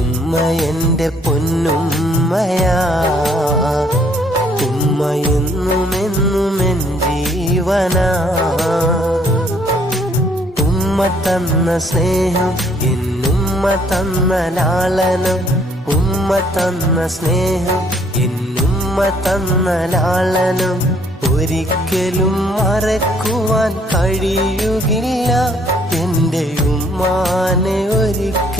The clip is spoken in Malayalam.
ഉമ്മ എന്റെ പൊന്നുമ്മയാ. ഉമ്മ എന്നും എന്നും എൻ ജീവനാ. ഉമ്മ തന്ന സ്നേഹം എന്നുമ്മ തന്ന ലാളനം. ഉമ്മ തന്ന സ്നേഹം എന്നുമ്മ തന്ന ലാളനം. ഒരിക്കലും മറക്കുവാൻ കഴിയുകില്ല. എന്റെ ഉമ്മാനെ ഒരിക്കലും